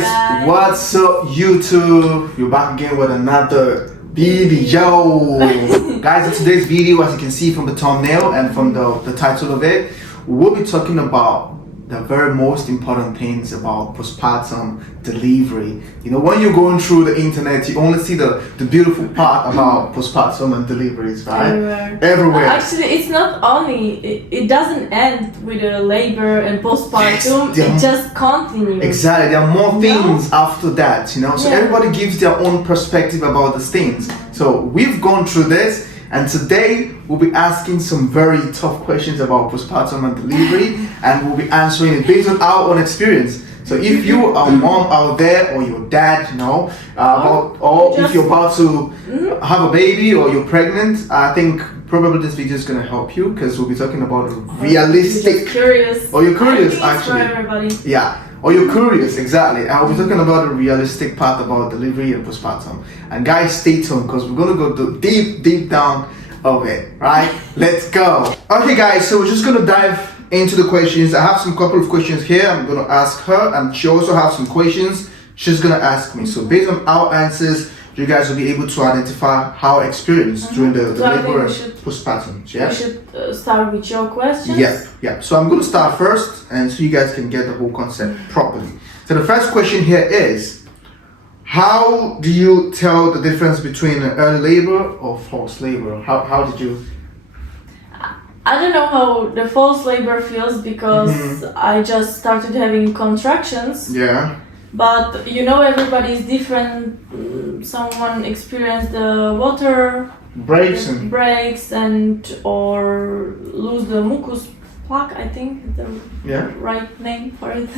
guys, what's up YouTube? You're back again with another video. Guys, in today's video, as you can see from the thumbnail and from the title of it, we'll be talking about the very most important things about postpartum delivery. You know, when you're going through the internet, you only see the beautiful part about postpartum and deliveries, right? Everywhere. Actually, it's not only, it doesn't end with a labor and postpartum, it just continues. Exactly, there are more things after that, you know, so everybody gives their own perspective about these things. So we've gone through this, and today we'll be asking some very tough questions about postpartum and delivery, and we'll be answering it based on our own experience. So if you are a mom out there, or your dad, you know, or if you're about to have a baby or you're pregnant, I think probably this video is going to help you, because we'll be talking about a realistic. Curious. Or you're curious, actually. For everybody. Yeah. Or you're curious, exactly. And we'll be talking about the realistic part about delivery and postpartum. And guys, stay tuned, because we're going to go deep down of it, right? Let's go. Okay guys, so we're just going to dive into the questions. I have some couple of questions here. I'm going to ask her, and she also has some questions she's going to ask me. So based on our answers, you guys will be able to identify our experience during the labor and postpartum. Yeah? We should start with your questions. Yeah. So I'm going to start first, and so you guys can get the whole concept properly. So the first question here is, how do you tell the difference between early labor or forced labor? How did you? I don't know how the false labor feels, because I just started having contractions. Yeah. But you know, everybody is different. Someone experienced the water breaks and or lose the mucus plug, I think is the right name for it.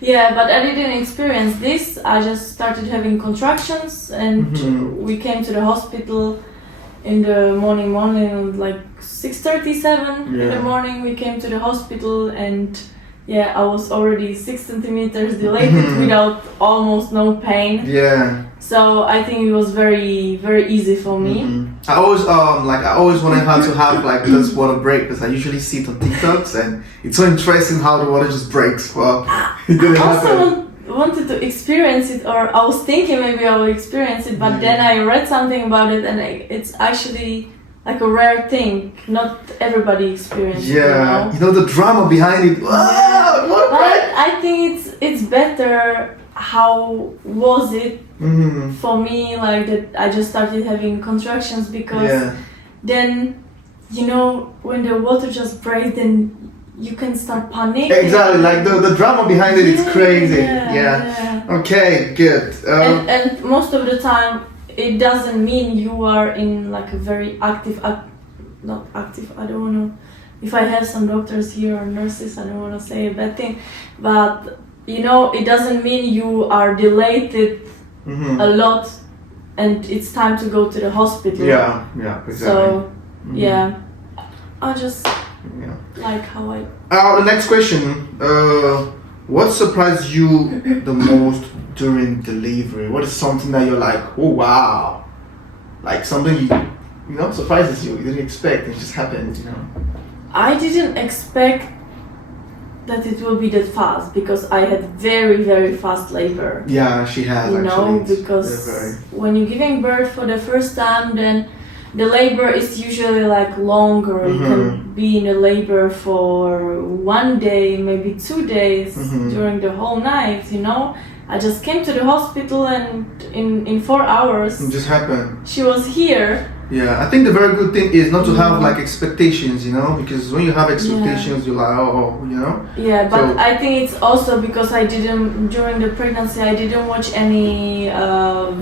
Yeah, but I didn't experience this. I just started having contractions, and we came to the hospital in the morning, like 6:37 in the morning. We came to the hospital, and I was already 6 centimeters dilated without almost no pain. Yeah. So I think it was very, very easy for me. I always wanted her to have like this water break, because I usually see it on TikToks, and it's so interesting how the water just breaks. Well, it didn't happen. Wanted to experience it, or I was thinking maybe I will experience it, but then I read something about it, and it's actually like a rare thing. Not everybody experiences it. Yeah, you know the drama behind it. But I think it's better. How was it for me, like that I just started having contractions, because then, you know, when the water just breaks, then you can start panicking. Exactly, like the drama behind it is crazy. Okay, good. And most of the time, it doesn't mean you are in like a very active, not active, I don't want to, if I have some doctors here or nurses, I don't want to say a bad thing, but you know, it doesn't mean you are dilated a lot and it's time to go to the hospital. Yeah, exactly. So, I just like how I... The next question, what surprised you the most during delivery? What is something that you're like, oh wow, like something you know surprises you didn't expect, it just happened, you know? I didn't expect that it will be that fast, because I had very, very fast labor. Yeah, she has. You know, because when you're giving birth for the first time, then the labor is usually like longer. You can be in a labor for 1 day, maybe 2 days, during the whole night, you know. I just came to the hospital, and in 4 hours it just happened. She was here. Yeah, I think the very good thing is not to have like expectations, you know, because when you have expectations, you're like, oh, you know. Yeah, but I think it's also because I didn't, during the pregnancy, I didn't watch any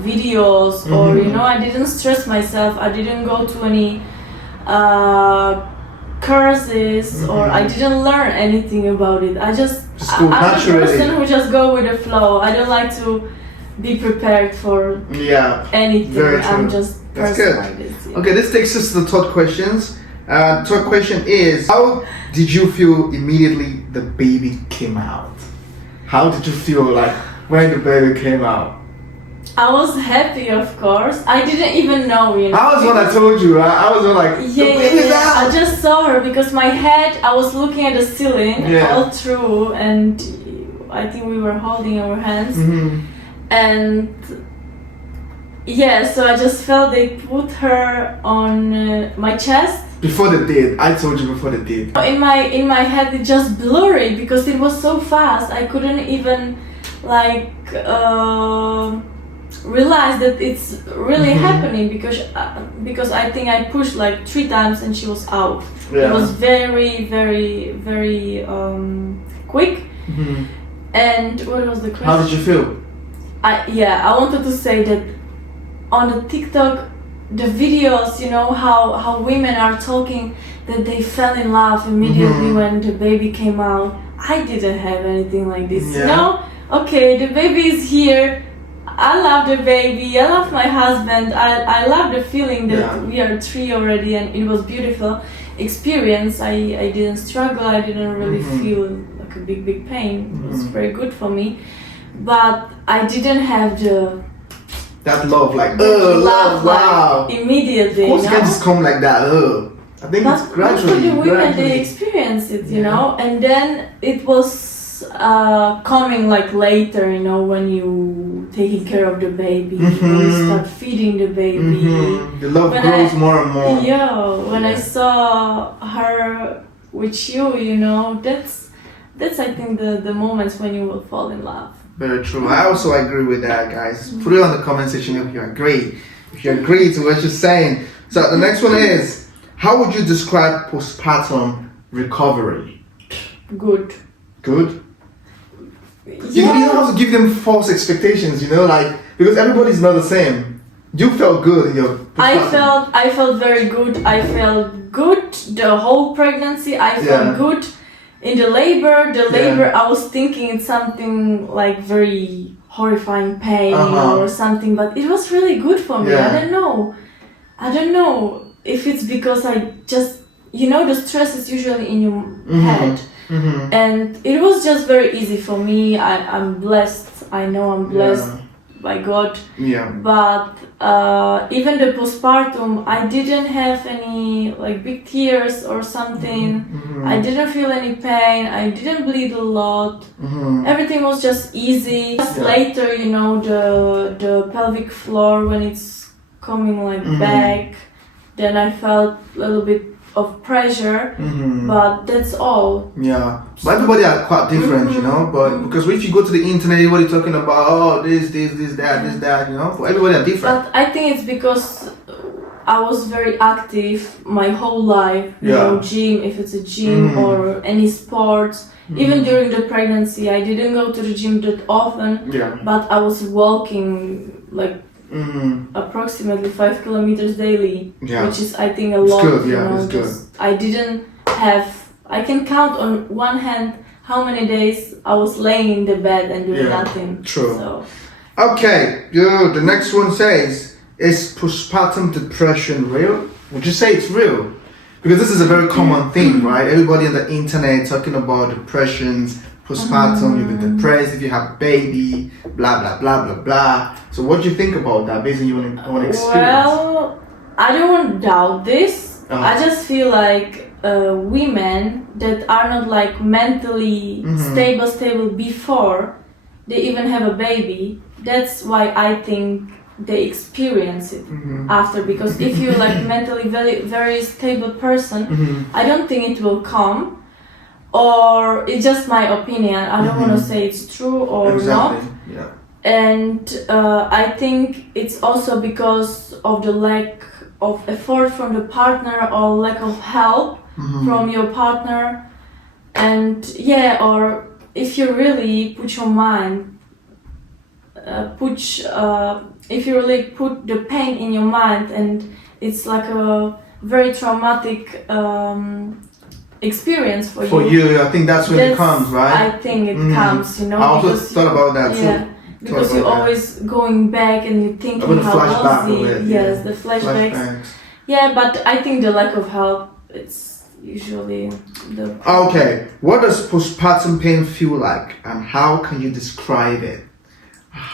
videos, or you know, I didn't stress myself. I didn't go to any courses, or I didn't learn anything about it. I'm a person who just go with the flow. I don't like to be prepared for anything. Very true. I'm just That's good. like this. Yeah. Okay, this takes us to the third questions. Third question is, how did you feel immediately the baby came out? How did you feel like when the baby came out? I was happy, of course. I didn't even know, you know. I was when I told you, right? I was like, I just saw her, because my head, I was looking at the ceiling all through, and I think we were holding our hands, Mm-hmm. and yeah, so I just felt they put her on my chest. Before they did, I told you before they did. In my head, it just blurry because it was so fast. I couldn't even like realize that it's really happening because I think I pushed like 3 times and she was out. Yeah. It was very, very, very quick. Mm-hmm. And what was the question? How did you feel? I wanted to say that on the TikTok, the videos, you know, how women are talking that they fell in love immediately when the baby came out. I didn't have anything like this. Yeah. You know? Okay, the baby is here. I love the baby. I love my husband. I love the feeling that we are 3 already, and it was beautiful experience. I didn't struggle. I didn't really feel like a big pain. It was very good for me, but I didn't have that love, like love, wow. Like, immediately. Of course, you it can't know? just come like that. I think but it's gradually. for the women, gradually. they experience it, you know, and then it was coming like later, you know, when you taking care of the baby, when you start feeding the baby. The love grows more and more. Yeah, when I saw her with you, you know, that's I think the moments when you will fall in love. Very true. I also agree with that, guys. Put it on the comment section if you agree. If you agree to what you're saying. So the next one is, how would you describe postpartum recovery? Good. Good? Yeah. You don't have to give them false expectations, you know, like, because everybody's not the same. You felt good in your postpartum. I felt very good. I felt good the whole pregnancy. I felt good in the labor. I was thinking it's something like very horrifying pain or something, but it was really good for me. I don't know if it's because I just, you know, the stress is usually in your head. And it was just very easy for me. I'm blessed. I know I'm blessed by God. Yeah. But even the postpartum, I didn't have any like big tears or something. I didn't feel any pain. I didn't bleed a lot. Everything was just easy. Just later, you know, the pelvic floor when it's coming like back, then I felt a little bit of pressure, but that's all. Yeah, but everybody are quite different, you know. But because if you go to the internet, everybody talking about this, that, you know. But everybody are different. But I think it's because I was very active my whole life. You know, gym, if it's a gym or any sports. Even during the pregnancy, I didn't go to the gym that often. Yeah. But I was walking like. Approximately 5 kilometers daily, which is I think a lot. Good, you know, it's good. I didn't have. I can count on one hand how many days I was laying in the bed and doing nothing. True. So. Okay, the next one says, is postpartum depression real? Would you say it's real? Because this is a very common thing, right? Everybody on the internet talking about depressions. Postpartum, you'll be depressed if you have a baby, blah blah blah blah blah. So what do you think about that based on your own experience? Well, I don't want to doubt this. I just feel like women that are not like mentally stable before they even have a baby, that's why I think they experience it after. Because if you're like mentally very, very stable person, I don't think it will come. Or it's just my opinion. I don't want to say it's true or not. Yeah. And I think it's also because of the lack of effort from the partner or lack of help from your partner. And or if you really put your mind, if you really put the pain in your mind, and it's like a very traumatic experience for you. I think that's when it comes, right? I think it comes, you know. I also thought about that too. Yeah, because you're always going back and you're thinking how was it. Yes, the flashbacks. Yeah, but I think the lack of help, it's usually the... Okay, what does postpartum pain feel like and how can you describe it?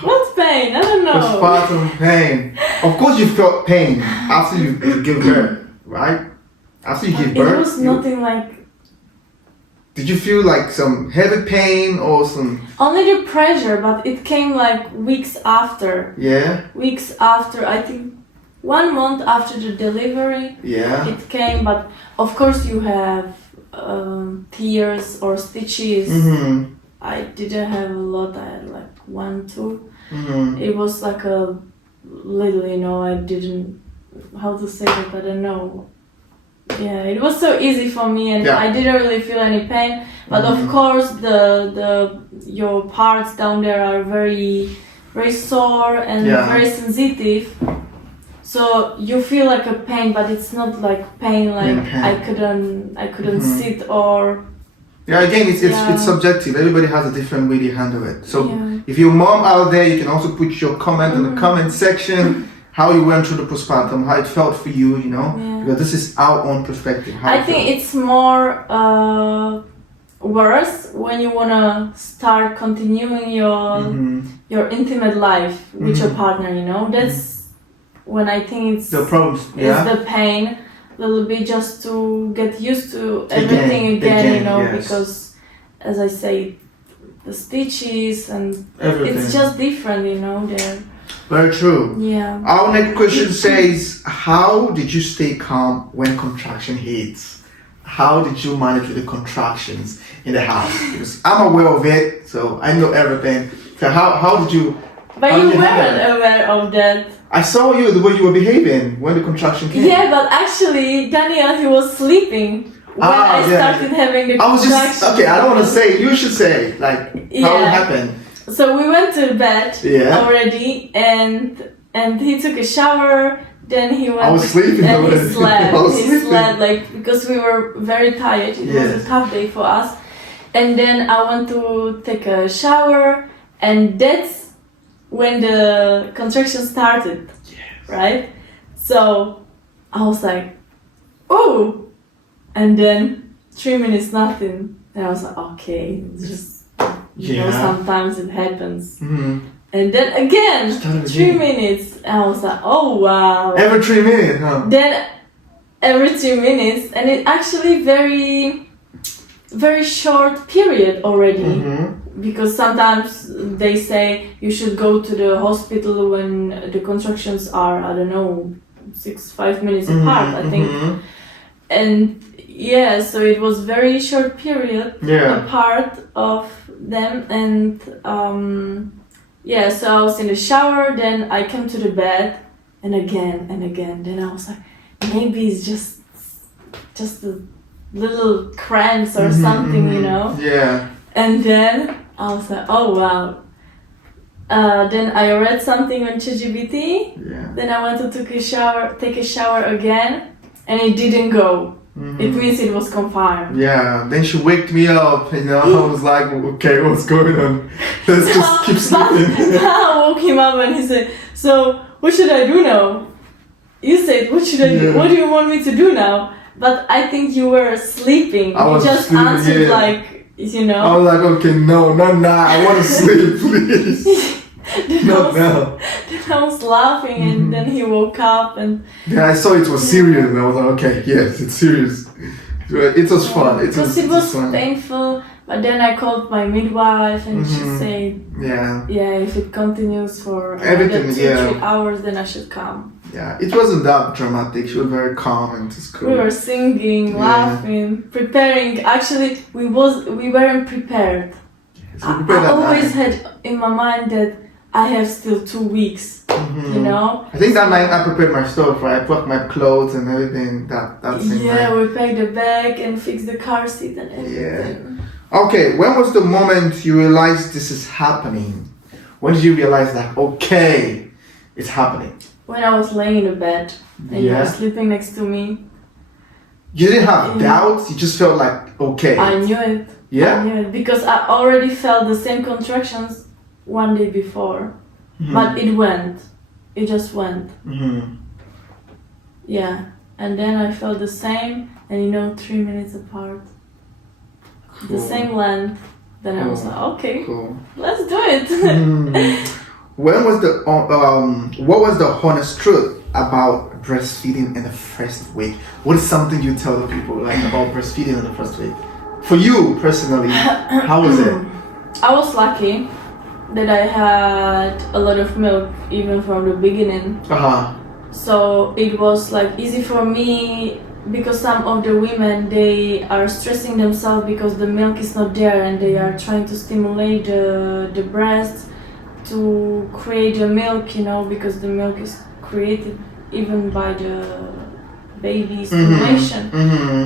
What's pain? I don't know. Postpartum pain. Of course you felt pain after you give birth, right? After you give birth, it was nothing like Did you feel like some heavy pain or some? Only the pressure, but it came like weeks after. Yeah. Weeks after, I think 1 month after the delivery. Yeah. It came, but of course you have tears or stitches. Mm-hmm. I didn't have a lot. I had like 1, 2. Mm-hmm. It was like a little, you know. I didn't how to say it. I don't know. Yeah, it was so easy for me, and I didn't really feel any pain. But of course, your parts down there are very, very sore and very sensitive. So you feel like a pain, but it's not like pain. Like I couldn't sit or. Yeah, again, it's subjective. Everybody has a different way to handle it. So if your mom out there, you can also put your comment in the comment section. How you went through the postpartum, how it felt for you, you know, because this is our own perspective. I think it's more worse when you wanna start continuing your intimate life with your partner, you know. That's when I think it's the problems, it's the pain a little bit, just to get used to everything again, you know, because as I say, the stitches and everything. It's just different, you know. Very true. Yeah. Our next question says, how did you stay calm when contraction hits? How did you manage with the contractions in the house? Because I'm aware of it, so I know everything. So how did you? But you weren't aware of that. I saw you the way you were behaving when the contraction came. Yeah, but actually, Daniel, he was sleeping when I started having the contraction. Okay, I don't want to say. You should say like how it happened. So we went to bed already, and he took a shower. Then he went. I was sleeping and already. He slept like because we were very tired. It was a tough day for us. And then I went to take a shower, and that's when the contraction started, right? So I was like, oh, and then 3 minutes nothing, and I was like, okay, it's just. You know, sometimes it happens. Mm-hmm. And then again, 3 minutes. And I was like, oh wow. Every 3 minutes, huh? Then every 3 minutes. And it actually very, very short period already. Mm-hmm. Because sometimes they say you should go to the hospital when the contractions are, I don't know, 5 minutes apart, I think. Mm-hmm. And so it was very short period apart of them, and so I was in the shower, then I came to the bed, and again, then I was like, maybe it's just a little cramps or something, you know. And then I was like, oh wow. Then I read something on ChatGPT. Then I went to take a shower again, and it didn't go. Mm-hmm. It means it was confirmed. Yeah, then she waked me up, you know, I was like, okay, what's going on? Let's just keep sleeping. I woke him up and he said, so what should I do now? You said, what should I do? What do you want me to do now? But I think you were sleeping. You just answered like, you know. I was like, okay, no, not now, I want to sleep, please. Not now. Then I was laughing, and then he woke up, and then I saw it was serious, and I was like, okay, yes, it's serious. It was fun. It was painful, but then I called my midwife, and she said, if it continues for another 2-3 hours, then I should come. Yeah, it wasn't that dramatic. She was very calm and just cool. We were singing, laughing, preparing. Actually, we weren't prepared. Yes, I always had in my mind that I have still 2 weeks, you know. I think that night I prepared my stuff, right? I packed my clothes and everything. That's we packed the bag and fixed the car seat and everything. Yeah. Okay, when was the moment you realized this is happening? When did you realize that, okay, it's happening? When I was laying in the bed and you were sleeping next to me. You didn't have doubts? You just felt like, okay. I knew it. Yeah? I knew it because I already felt the same contractions 1 day before. But it just went. Yeah, and then I felt the same, and 3 minutes apart. Cool. The same length. Then I was like, okay, let's do it. When was what was the honest truth about breastfeeding in the first week? What is something you tell the people like about breastfeeding in the first week? For you personally, how was it? I was lucky that I had a lot of milk even from the beginning. So it was like easy for me, because some of the women, they are stressing themselves because the milk is not there, and they are trying to stimulate the breast to create the milk, you know, because the milk is created even by the baby stimulation.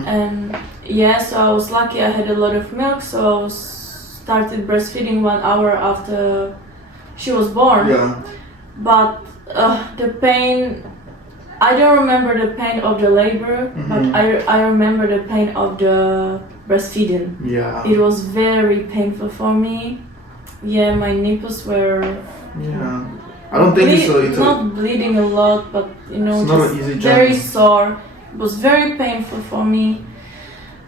And yeah, so I was lucky I had a lot of milk, so I started breastfeeding 1 hour after she was born. But the pain, I don't remember the pain of the labor, but I remember the pain of the breastfeeding. It was very painful for me. Yeah, my nipples were I don't think it's not bleeding a lot, but you know, it's not just an easy very journey. sore. It was very painful for me.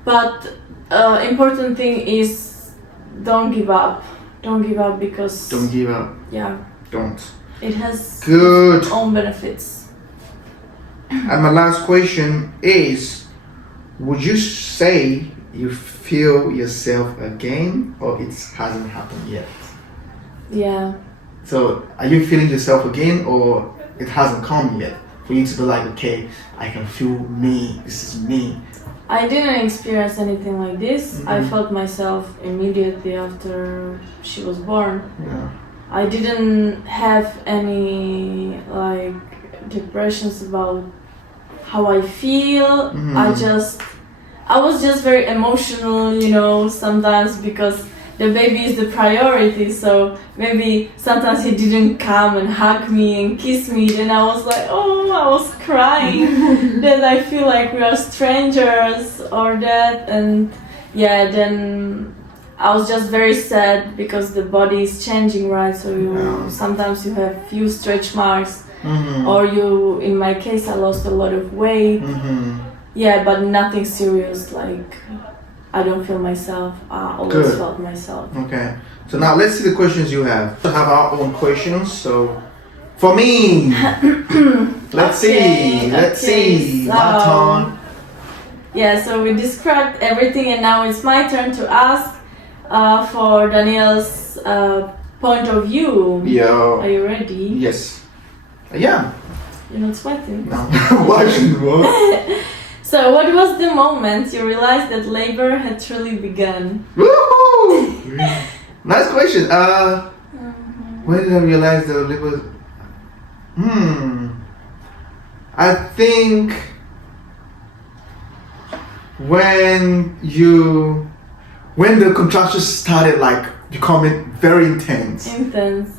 But important thing is, don't give up. Don't give up, because Don't give up. Yeah. Don't. It has Good. its own benefits. And my last question is, would you say you feel yourself again, or it hasn't happened yet? Yeah. So are you feeling yourself again, or it hasn't come yet for you to be like, okay, I can feel me, this is me? I didn't experience anything like this. I felt myself immediately after she was born. I didn't have any like depressions about how I feel. I was just very emotional, you know, sometimes, because the baby is the priority, so maybe sometimes he didn't come and hug me and kiss me, then I was like, oh, I was crying. Then I feel like we are strangers or that, and yeah, then I was just very sad because the body is changing, right? So sometimes you have few stretch marks, or you, in my case, I lost a lot of weight. Yeah, but nothing serious, like I don't feel myself. I always felt myself. Okay. So now let's see the questions you have. We have our own questions. So for me, let's see. So, my turn. Yeah, so we described everything, and now it's my turn to ask for Daniel's point of view. Are you ready? Yes. Yeah. You're not sweating? No. What? So, what was the moment you realized that labor had truly begun? Woohoo! Nice question. When did I realize that labor? I think when the contractions started like becoming very intense.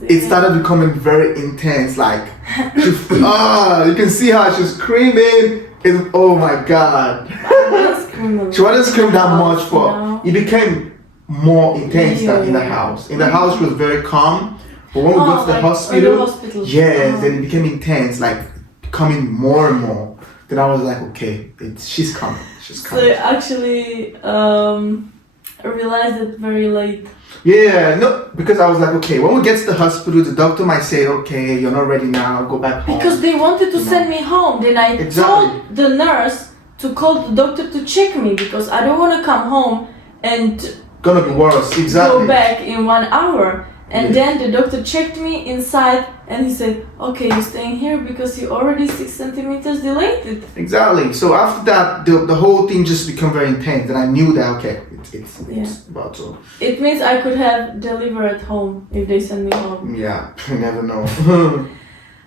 It started becoming very intense. Like you can see how she's screaming. Oh my God. She wasn't screaming that much, but it became more intense than in the house. In the house, she was very calm, but when we got to the hospital, then it became intense, like becoming more and more. Then I was like, okay, she's coming. So you actually realized it very late. Yeah, no, because I was like, okay, when we get to the hospital, the doctor might say, okay, you're not ready now, go back home. Because they wanted to send me home. Then I told the nurse to call the doctor to check me, because I don't want to come home and gonna be worse. Go back in 1 hour. And then the doctor checked me inside, and he said, okay, you're staying here because you're already 6 centimeters dilated. Exactly. So after that, the whole thing just became very intense, and I knew that, okay, it's about to. It means I could have delivered at home if they send me home. Yeah, you never know.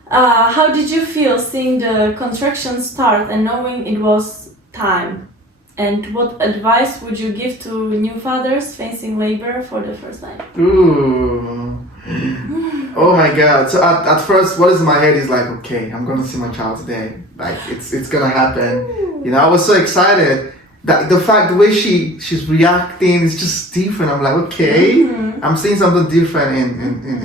How did you feel seeing the contractions start and knowing it was time? And what advice would you give to new fathers facing labor for the first time? Ooh. Oh my God. So at first, what is in my head is like, okay, I'm going to see my child today. Like, it's going to happen. You know, I was so excited. That the way she's reacting is just different. I'm like, okay, I'm seeing something different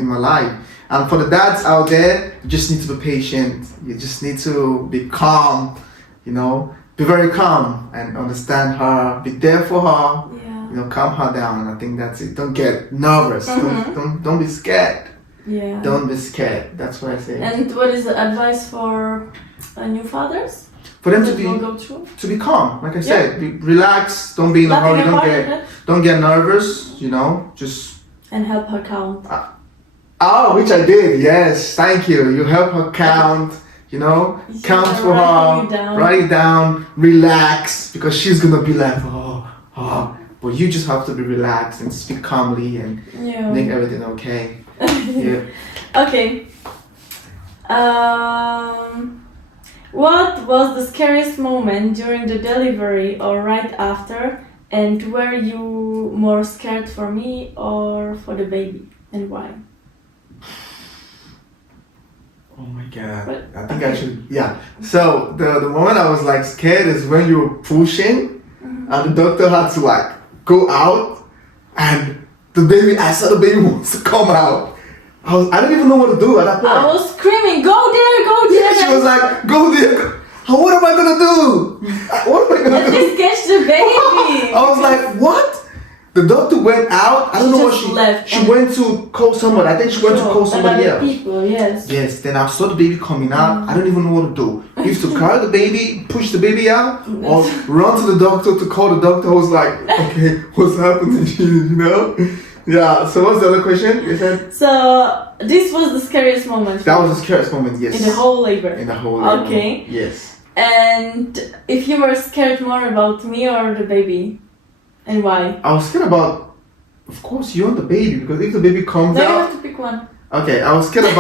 in my life. And for the dads out there, you just need to be patient. You just need to be calm, you know. Be very calm and understand her. Be there for her. You know, calm her down. And I think that's it. Don't get nervous. Don't be scared. Yeah. Don't be scared. That's what I say. And what is the advice for new fathers? For them to be calm. Like I said, be relaxed. Don't be in a hurry. don't get nervous, you know, just. And help her count. Oh, which I did, yes, thank you. You help her count, you know, count for her, write it down, relax, because she's gonna be like, oh. But you just have to be relaxed and speak calmly and make everything okay. Yeah. Okay. What was the scariest moment during the delivery or right after? And were you more scared for me or for the baby? And why? Oh my god. I think I should, So the moment I was like scared is when you were pushing and the doctor had to like go out and I saw the baby wants to come out. I didn't even know what to do at that point. I was screaming, go there, go there. She was like, go there. What am I gonna do? What am I gonna do? Just catch the baby. I was like, what? The doctor went out. I don't know what she left. She went to call someone. I think she went to call somebody else. People, yes. Yes. Then I saw the baby coming out. I don't even know what to do. You used to carry the baby, push the baby out, or run to the doctor to call the doctor. I was like, okay, what's happening? You know? Yeah. So what's the other question? You said. So this was the scariest moment. That was the scariest moment. Yes. In the whole labor. In the whole labor. Okay. Yes. And if you were scared more about me or the baby, and why? I was scared about, of course, you and the baby, because if the baby comes out. You have to pick one. Okay, I was scared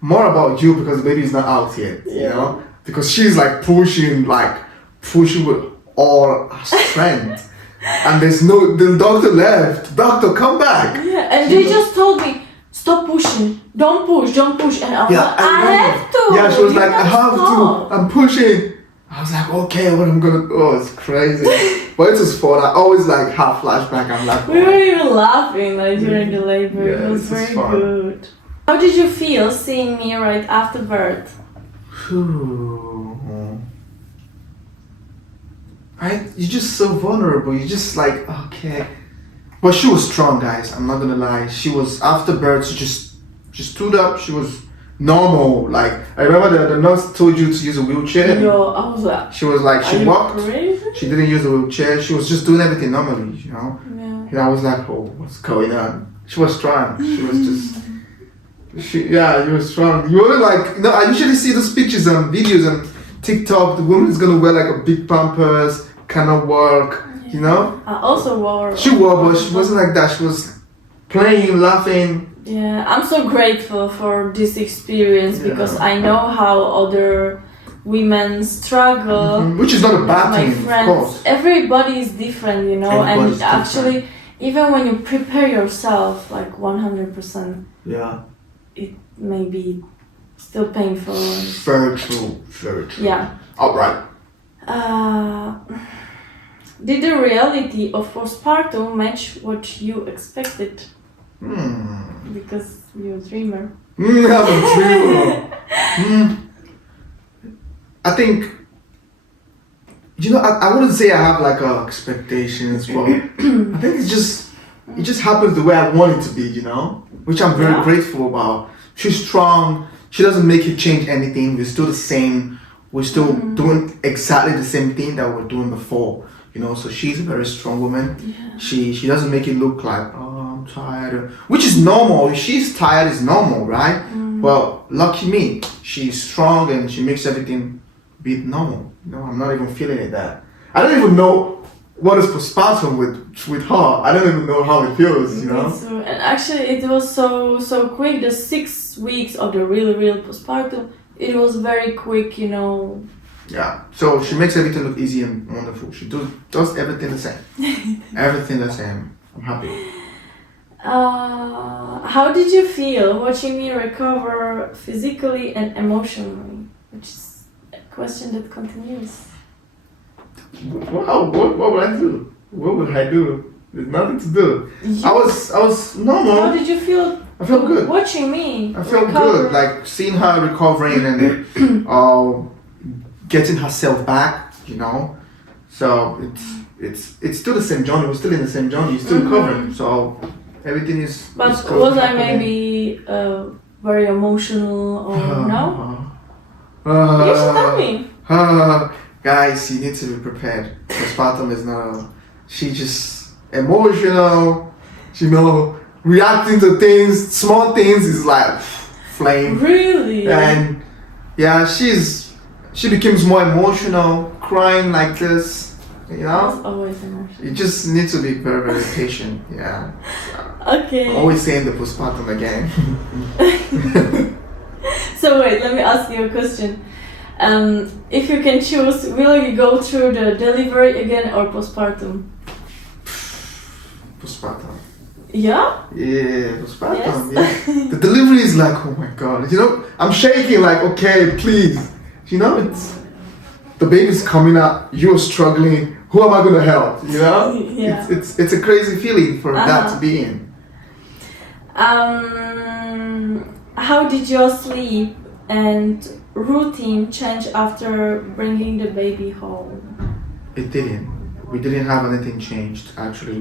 more about you because the baby is not out yet, you know, because she's like pushing with all her strength, and the doctor left. Doctor, come back. Yeah, and they just told me, stop pushing. Don't push. And I was like, I have to. Yeah, she was like, I have stop. to. I'm pushing. I was like, okay, what I'm gonna do? Oh, it's crazy. But it was fun. I always like have flashback. I'm like, we were even laughing during the labor. Yeah, it was very good. How did you feel seeing me right after birth? You're just so vulnerable. You're just like, okay. But she was strong, guys. I'm not gonna lie. She was, after birth, she stood up. She was normal. Like, I remember the nurse told you to use a wheelchair. No, I was like, she was like, she walked. Crazy? She didn't use a wheelchair. She was just doing everything normally, you know. Yeah. And I was like, oh, what's going on? She was strong. She was just. You were strong. You were like, I usually see those pictures and videos on TikTok. The woman is gonna wear like a big pampers, cannot walk, you know? I also wore. She wore, but she wasn't like that. She was playing, laughing. Yeah, I'm so grateful for this experience because I know how other women struggle. Which is not a bad thing, friends. of course. Everybody is different, you know, and actually, even when you prepare yourself like 100%, it may be still painful. Very true. Yeah. Alright. Did the reality of postpartum match what you expected? Because you're a dreamer. I'm a dreamer. I think, I wouldn't say I have like expectations, but I think it just happens the way I want it to be, you know? Which I'm very grateful about. She's strong. She doesn't make it change anything. We're still the same. We're still doing exactly the same thing that we were doing before, you know? So she's a very strong woman. Yeah. She doesn't make it look like, I'm tired, which is normal. If she's tired, it's normal, right? Well, lucky me, she's strong and she makes everything be normal. You know, I'm not even feeling it that. I don't even know what is postpartum with her. I don't even know how it feels, you know. So, and actually, it was so quick. The 6 weeks of the real postpartum, it was very quick, you know. Yeah. So she makes everything look easy and wonderful. She does everything the same. Everything the same. I'm happy. How did you feel watching me recover physically and emotionally? Which is a question that continues. Wow, what would I do? What would I do? There's nothing to do. I was normal. How did you feel? I felt good. Watching me. I felt good, like seeing her recovering and getting herself back, you know. So it's still the same journey. We're still in the same journey. You're still recovering. So everything is. But was I maybe very emotional or no? You should tell me. Guys, you need to be prepared. Postpartum is not. She just emotional, reacting to things, small things is like flame. Really? And yeah, she becomes more emotional, crying like this, That's always emotional. You just need to be very, very patient, yeah. Okay. I'm always saying the postpartum again. So wait, let me ask you a question. If you can choose, will you go through the delivery again or postpartum? Postpartum. Yeah? Yeah, postpartum, Yes. yeah. The delivery is like, oh my god, I'm shaking like, okay, please. It's the baby's coming out, you're struggling, who am I gonna help? Yeah. It's a crazy feeling for that to be in. How did your sleep and routine change after bringing the baby home? It didn't. We didn't have anything changed. Actually,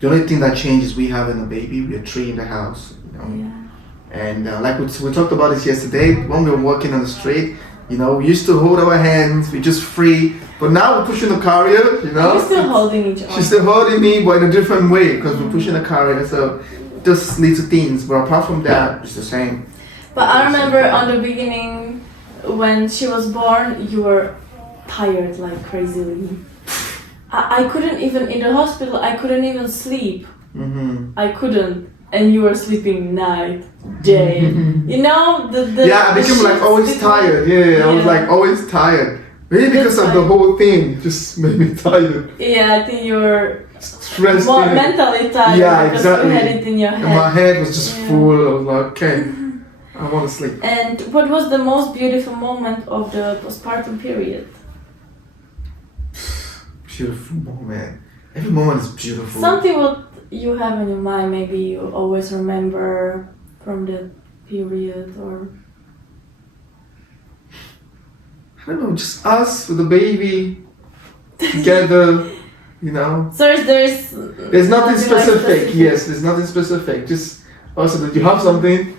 the only thing that changed is we having a baby. We're 3 in the house. Yeah. And like we talked about this yesterday, when we were walking on the street, we used to hold our hands. We're just free. But now we're pushing a carrier. We're still holding each other. She's still holding me, but in a different way because we're pushing a carrier. So just little things. But apart from that, it's the same. But I remember on the beginning, when she was born, you were tired like crazily. I couldn't even, in the hospital, I couldn't even sleep. Mm-hmm. I couldn't. And you were sleeping night, day. I became like always tired. Yeah, I was like always tired. Maybe because of the whole thing, it just made me tired. Yeah, I think you were stressed. More mentally tired. Yeah, because exactly. you had it in your head. And my head was just full. I was like, okay, I want to sleep. And what was the most beautiful moment of the postpartum period? Beautiful moment. Every moment is beautiful. Something what you have in your mind, maybe you always remember from the period, or I don't know, just us with the baby together, So there's nothing specific. Yes, there's nothing specific. Just also that you have something.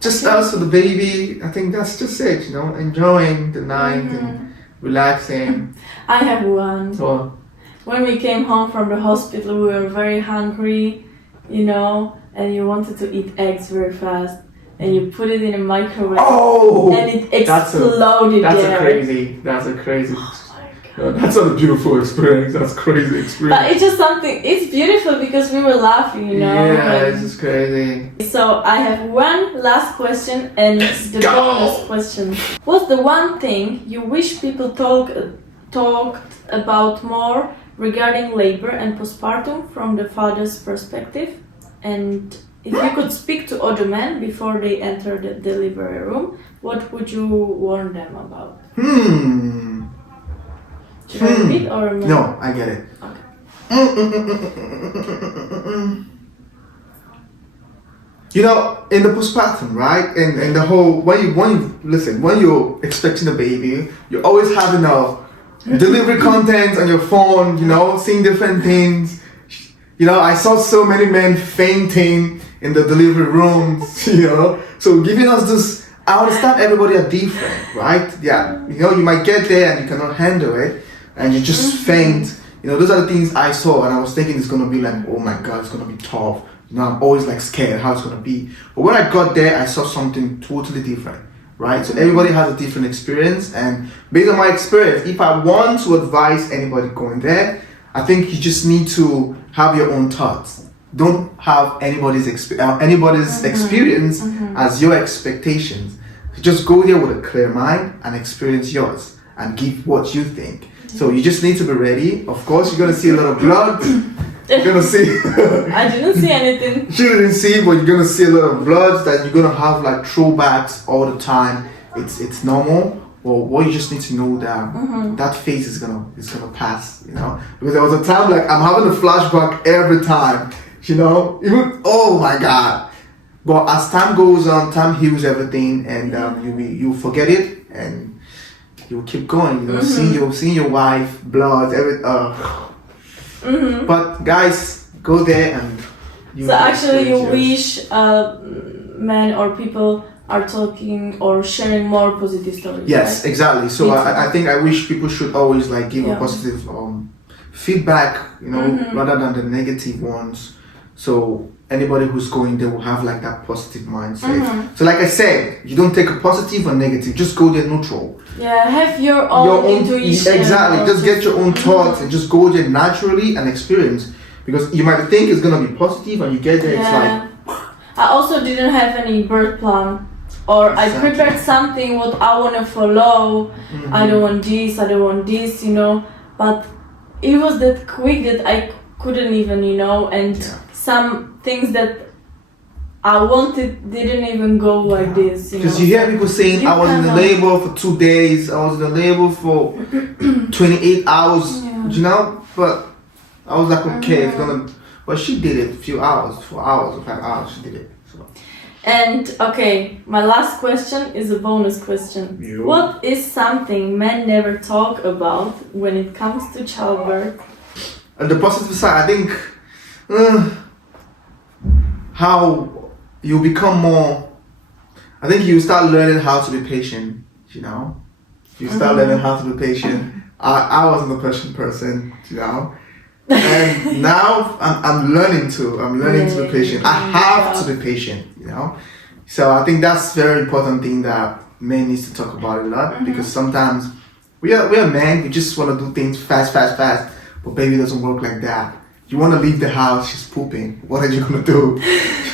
Just us with the baby. I think that's just it. Enjoying the night and relaxing. I have one. So, when we came home from the hospital, we were very hungry, and you wanted to eat eggs very fast, and you put it in a microwave, and it exploded. That's there. That's a crazy. Oh my God. That's not a beautiful experience. That's crazy experience. But it's just something. It's beautiful because we were laughing, Yeah, it's just crazy. So I have one last question, and it's the bonus question. What's the one thing you wish people talked about more regarding labor and postpartum from the father's perspective? And if you could speak to other men before they enter the delivery room, what would you warn them about? Should I repeat or no? No, I get it. In the postpartum, right? And the whole when you're expecting a baby, you're always having a delivery content on your phone, seeing different things. I saw so many men fainting in the delivery rooms, So giving us this, I understand everybody are different, right? Yeah, you might get there and you cannot handle it and you just faint. Those are the things I saw and I was thinking it's going to be like, oh my God, it's going to be tough. I'm always like scared how it's going to be. But when I got there, I saw something totally different. Right? So everybody has a different experience, and based on my experience, if I want to advise anybody going there, I think you just need to have your own thoughts. Don't have anybody's experience as your expectations. Just go there with a clear mind and experience yours and give what you think. So you just need to be ready. Of course, you're gonna see a lot of blood. You're gonna see. I didn't see anything. She didn't see, but you're gonna see a lot of blood. That you're gonna have like throwbacks all the time. It's normal. Well, what you just need to know that that phase is gonna pass. Because there was a time like I'm having a flashback every time. Even oh my God. But as time goes on, time heals everything, and you forget it, and you keep going. Seeing your wife, blood, But guys, go there and. So actually, you wish men or people are talking or sharing more positive stories. Yes, right? exactly. So I think I wish people should always like give a positive feedback, rather than the negative ones. So anybody who's going there will have like that positive mindset. So like I said, you don't take a positive or negative, just go there neutral. Yeah, have your own intuition. Exactly, just get your own thoughts and just go there naturally and experience. Because you might think it's gonna be positive and you get there, it's like. I also didn't have any birth plan. Or I prepared something what I want to follow. I don't want this, But it was that quick that I couldn't even, and some things that I wanted didn't even go like this, Because you hear people saying, I was in the labor for 2 days, I was in the labor for 28 hours, But I was like, okay, it's gonna. But she did it a few hours, 4 hours or 5 hours, she did it. So. And okay, my last question is a bonus question. What is something men never talk about when it comes to childbirth? On the positive side, I think how you become more. I think you start learning how to be patient. You start learning how to be patient. I wasn't a patient person, and now I'm learning to. I'm learning to be patient. I have to be patient, So I think that's very important thing that men needs to talk about a lot because sometimes we are men. We just want to do things fast. But baby doesn't work like that. You want to leave the house, she's pooping. What are you gonna do?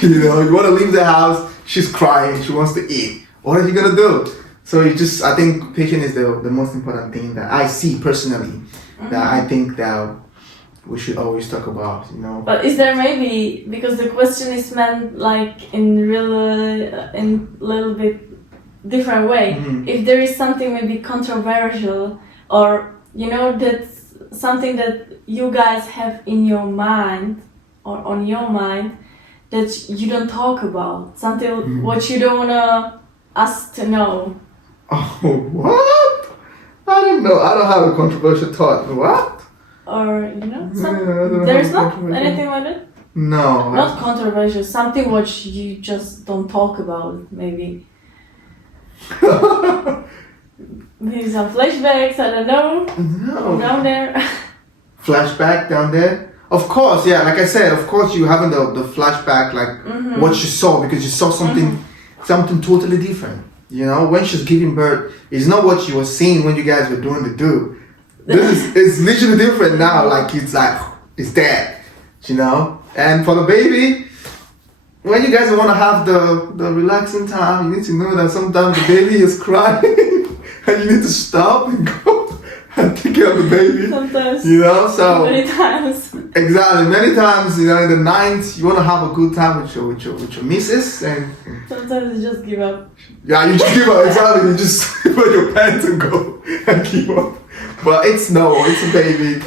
You want to leave the house, she's crying. She wants to eat. What are you gonna do? So I think patience is the most important thing that I see personally. That I think that we should always talk about, But is there maybe, because the question is meant like in little bit different way, if there is something maybe controversial or that's something that you guys have in your mind or on your mind that you don't talk about, something what you don't wanna us to know. Oh, what? I don't know. I don't have a controversial thought. What? Or there's not anything like that? No. Not controversial, something which you just don't talk about, maybe. Maybe some flashbacks, I don't know. No. Down there. Flashback down there? Of course, yeah. Like I said, of course you having the flashback, like what you saw, because you saw something totally different. When she's giving birth, it's not what you were seeing when you guys were doing the do. It's literally different now. Like it's dead, And for the baby, when you guys want to have the relaxing time, you need to know that sometimes the baby is crying, and you need to stop and go and take care of the baby. Sometimes. So many times. Exactly, many times. In the night, you want to have a good time with your missus, and sometimes you just give up. Yeah, you just give up. Exactly, you just put your pants and go and give up. But it's a baby.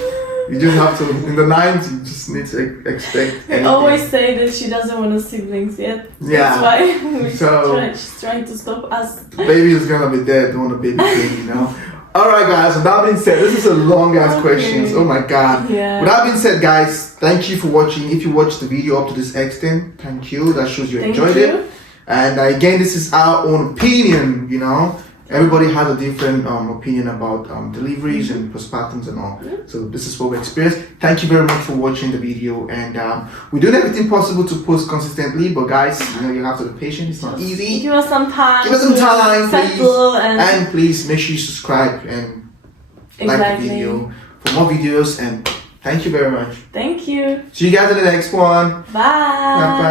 You just have to, in the night, you just need to expect anything. I always say that she doesn't want siblings yet. Yeah. That's why she's trying to stop us. The baby is gonna be dead doing a baby thing, Alright guys, with that being said, this is a long ass questions. Oh my god. Yeah. With that being said, guys, thank you for watching. If you watched the video up to this extent, thank you. That shows you enjoyed it. And again, this is our own opinion, Everybody has a different opinion about deliveries and postpartums and all. So this is what we experienced. Thank you very much for watching the video, and we're doing everything possible to post consistently. But guys, you have to be patient. It's not easy. Give us some time. Give us some time, please. And please make sure you subscribe and like the video for more videos. And thank you very much. Thank you. See you guys in the next one. Bye. Bye.